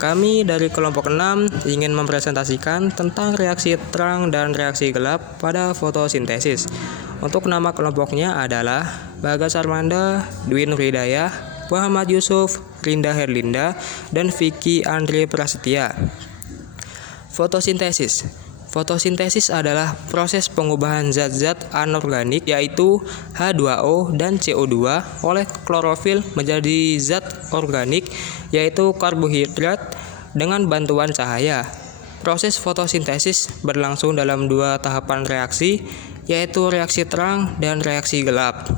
Kami dari kelompok 6 ingin mempresentasikan tentang reaksi terang dan reaksi gelap pada fotosintesis. Untuk nama kelompoknya adalah Bagas Armanda, Dwi Nurhidayah, Muhammad Yusuf, Rinda Herlinda, dan Vicky Andre Prasetya. Fotosintesis. Fotosintesis adalah proses pengubahan zat-zat anorganik yaitu H2O dan CO2 oleh klorofil menjadi zat organik yaitu karbohidrat dengan bantuan cahaya. Proses fotosintesis berlangsung dalam dua tahapan reaksi yaitu reaksi terang dan reaksi gelap.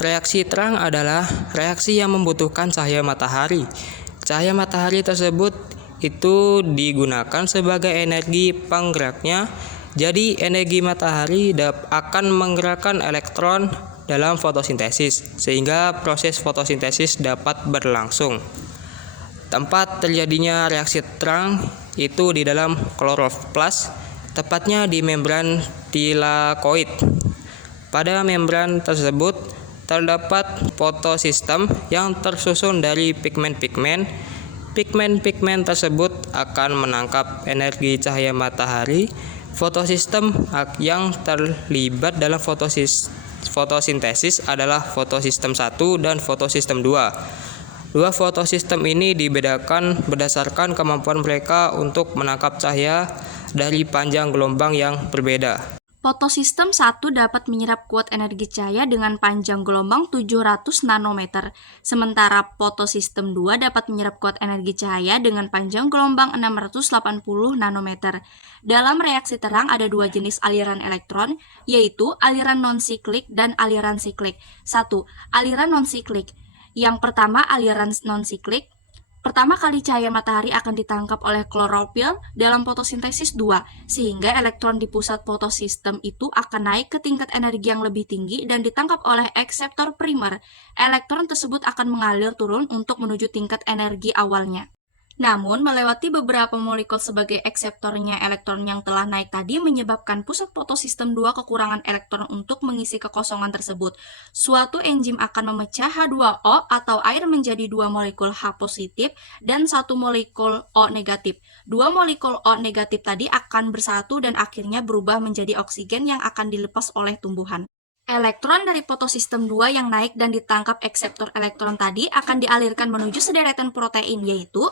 Reaksi terang adalah reaksi yang membutuhkan cahaya matahari. Cahaya matahari tersebut itu digunakan sebagai energi penggeraknya. Jadi energi matahari akan menggerakkan elektron dalam fotosintesis sehingga proses fotosintesis dapat berlangsung. Tempat terjadinya reaksi terang itu di dalam kloroplas, tepatnya di membran tilakoid. Pada membran tersebut terdapat fotosistem yang tersusun dari pigmen-pigmen. Pigmen-pigmen tersebut akan menangkap energi cahaya matahari. Fotosistem yang terlibat dalam fotosintesis adalah fotosistem 1 dan fotosistem 2. Dua fotosistem ini dibedakan berdasarkan kemampuan mereka untuk menangkap cahaya dari panjang gelombang yang berbeda. Fotosistem 1 dapat menyerap kuat energi cahaya dengan panjang gelombang 700 nanometer, sementara fotosistem 2 dapat menyerap kuat energi cahaya dengan panjang gelombang 680 nanometer. Dalam reaksi terang ada dua jenis aliran elektron, yaitu aliran non-siklik dan aliran siklik. 1. Aliran non-siklik. Yang pertama, aliran non-siklik. Pertama kali cahaya matahari akan ditangkap oleh klorofil dalam fotosintesis 2, sehingga elektron di pusat fotosistem itu akan naik ke tingkat energi yang lebih tinggi dan ditangkap oleh akseptor primer. Elektron tersebut akan mengalir turun untuk menuju tingkat energi awalnya. Namun, melewati beberapa molekul sebagai akseptornya elektron yang telah naik tadi menyebabkan pusat fotosistem 2 kekurangan elektron untuk mengisi kekosongan tersebut. Suatu enzim akan memecah H2O atau air menjadi dua molekul H positif dan satu molekul O negatif. Dua molekul O negatif tadi akan bersatu dan akhirnya berubah menjadi oksigen yang akan dilepas oleh tumbuhan. Elektron dari fotosistem 2 yang naik dan ditangkap akseptor elektron tadi akan dialirkan menuju sederetan protein yaitu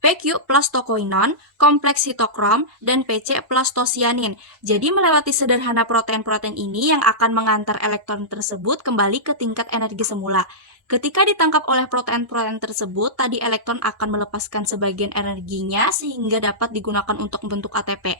PQ plus tokoinon, kompleks sitokrom, dan PC plus tosianin. Jadi melewati sederhana protein-protein ini yang akan mengantar elektron tersebut kembali ke tingkat energi semula. Ketika ditangkap oleh protein-protein tersebut, tadi elektron akan melepaskan sebagian energinya sehingga dapat digunakan untuk membentuk ATP.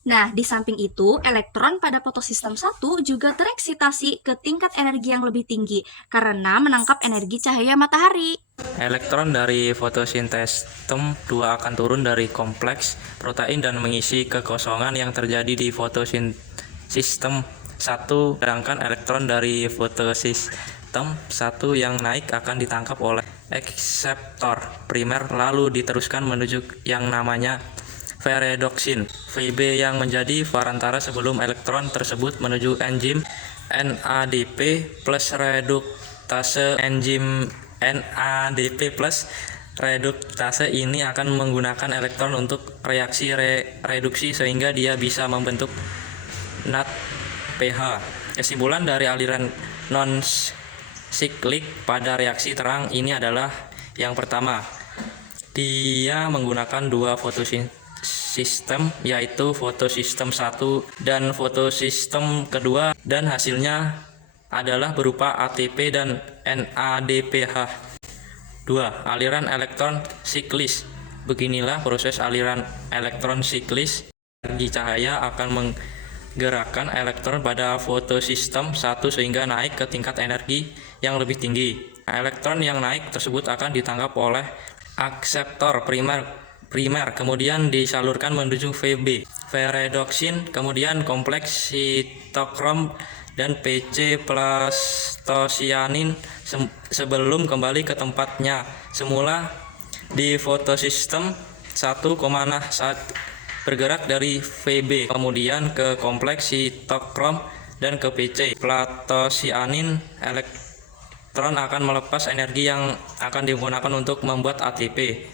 Nah, di samping itu, elektron pada fotosistem 1 juga tereksitasi ke tingkat energi yang lebih tinggi karena menangkap energi cahaya matahari. Elektron dari fotosistem 2 akan turun dari kompleks protein dan mengisi kekosongan yang terjadi di fotosistem 1, sedangkan elektron dari fotosistem 1 yang naik akan ditangkap oleh akseptor primer lalu diteruskan menuju yang namanya ferredoksin Vb yang menjadi perantara sebelum elektron tersebut menuju enzim NADP plus reduktase. Enzim NADP plus reduktase ini akan menggunakan elektron untuk reaksi reduksi sehingga dia bisa membentuk NADPH. Kesimpulan dari aliran non-siklik pada reaksi terang ini adalah yang pertama, dia menggunakan dua fotosistem yaitu fotosistem 1 dan fotosistem kedua dan hasilnya adalah berupa ATP dan NADPH. 2. Aliran elektron siklis. Beginilah proses aliran elektron siklis. Energi cahaya akan menggerakkan elektron pada fotosistem 1 sehingga naik ke tingkat energi yang lebih tinggi. Elektron yang naik tersebut akan ditangkap oleh akseptor primer kemudian disalurkan menuju Vb, ferredoksin, kemudian kompleks sitokrom dan PC plus tosianin sebelum kembali ke tempatnya semula di fotosistem 1, saat bergerak dari Vb kemudian ke kompleks sitokrom dan ke PC plus tosianin. Elektron akan melepas energi yang akan digunakan untuk membuat ATP.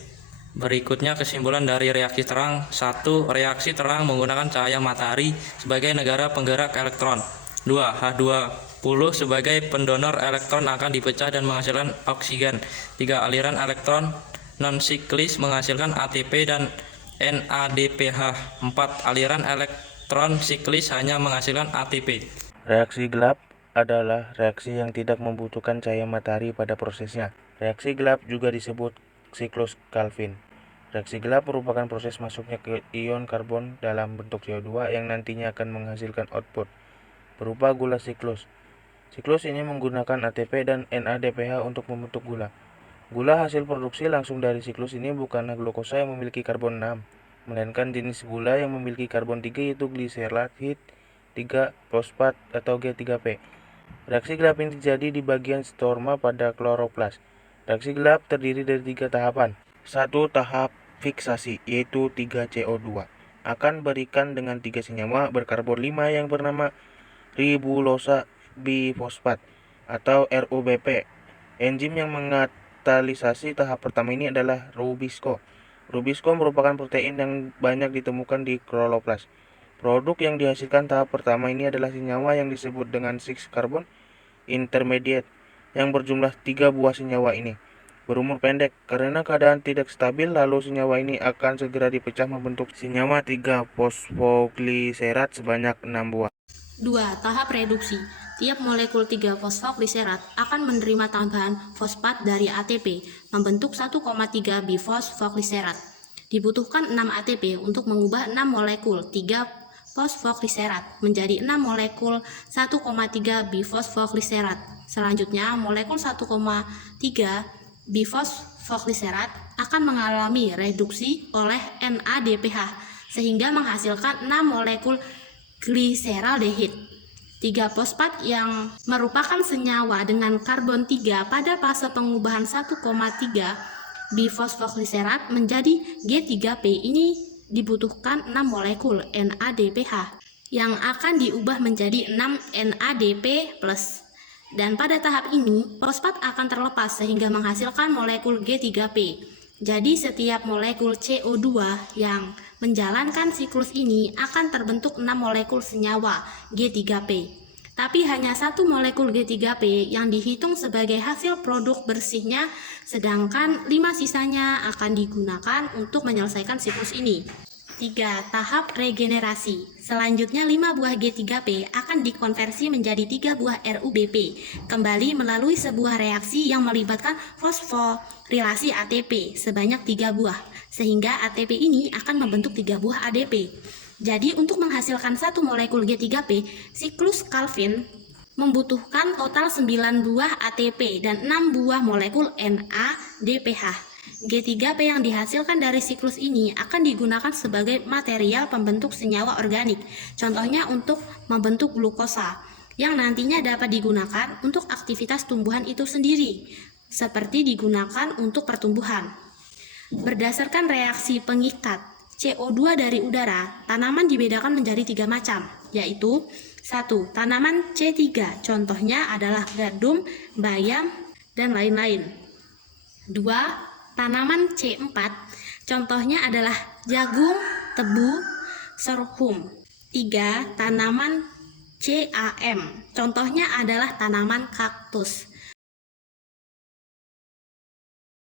Berikutnya kesimpulan dari reaksi terang. 1. Reaksi terang menggunakan cahaya matahari sebagai negara penggerak elektron. 2. H20 sebagai pendonor elektron akan dipecah dan menghasilkan oksigen. 3. Aliran elektron non-siklis menghasilkan ATP dan NADPH. 4. Aliran elektron siklis hanya menghasilkan ATP. Reaksi gelap adalah reaksi yang tidak membutuhkan cahaya matahari pada prosesnya. Reaksi gelap juga disebut siklus Calvin. Reaksi gelap merupakan proses masuknya ke ion karbon dalam bentuk CO2 yang nantinya akan menghasilkan output berupa gula siklus. Siklus ini menggunakan ATP dan NADPH untuk membentuk gula. Gula hasil produksi langsung dari siklus ini bukanlah glukosa yang memiliki karbon 6, melainkan jenis gula yang memiliki karbon 3 yaitu gliserat 3 fosfat atau G3P. Reaksi gelap ini terjadi di bagian sperma pada kloroplas. Reaksi gelap terdiri dari 3 tahapan. 1. Tahap fiksasi, yaitu 3CO2 akan berikan dengan 3 senyawa berkarbon 5 yang bernama ribulosa bifosfat atau RUBP. Enzim yang mengatalisasi tahap pertama ini adalah rubisco. Rubisco merupakan protein yang banyak ditemukan di kloroplas. Produk yang dihasilkan tahap pertama ini adalah senyawa yang disebut dengan 6 carbon intermediate yang berjumlah 3 buah senyawa ini. Berumur pendek, karena keadaan tidak stabil lalu senyawa ini akan segera dipecah membentuk senyawa 3 fosfogliserat sebanyak 6 buah. 2. Tahap reduksi. Tiap molekul 3 fosfogliserat akan menerima tambahan fosfat dari ATP membentuk 1,3 bifosfogliserat. Dibutuhkan 6 ATP untuk mengubah 6 molekul 3 fosfogliserat menjadi 6 molekul 1,3 bifosfogliserat. Selanjutnya, molekul 1,3 bifosfogliserat akan mengalami reduksi oleh NADPH sehingga menghasilkan 6 molekul gliseraldehid. 3 fosfat yang merupakan senyawa dengan karbon 3 pada fase pengubahan 1,3 bifosfogliserat menjadi G3P ini dibutuhkan 6 molekul NADPH yang akan diubah menjadi 6 NADP+. Dan pada tahap ini, fosfat akan terlepas sehingga menghasilkan molekul G3P. Jadi setiap molekul CO2 yang menjalankan siklus ini akan terbentuk 6 molekul senyawa G3P. Tapi hanya 1 molekul G3P yang dihitung sebagai hasil produk bersihnya, sedangkan 5 sisanya akan digunakan untuk menyelesaikan siklus ini. 3. Tahap regenerasi. Selanjutnya 5 buah G3P akan dikonversi menjadi 3 buah RUBP kembali melalui sebuah reaksi yang melibatkan fosforilasi ATP sebanyak 3 buah sehingga ATP ini akan membentuk 3 buah ADP. Jadi untuk menghasilkan 1 molekul G3P, siklus Calvin membutuhkan total 9 buah ATP dan 6 buah molekul NADPH. G3P yang dihasilkan dari siklus ini akan digunakan sebagai material pembentuk senyawa organik, contohnya untuk membentuk glukosa, yang nantinya dapat digunakan untuk aktivitas tumbuhan itu sendiri, seperti digunakan untuk pertumbuhan. Berdasarkan reaksi pengikat CO2 dari udara, tanaman dibedakan menjadi 3 macam, yaitu 1. Tanaman C3, contohnya adalah gandum, bayam, dan lain-lain. 2. Tanaman C4, contohnya adalah jagung, tebu, sorghum. 3. Tanaman CAM, contohnya adalah tanaman kaktus.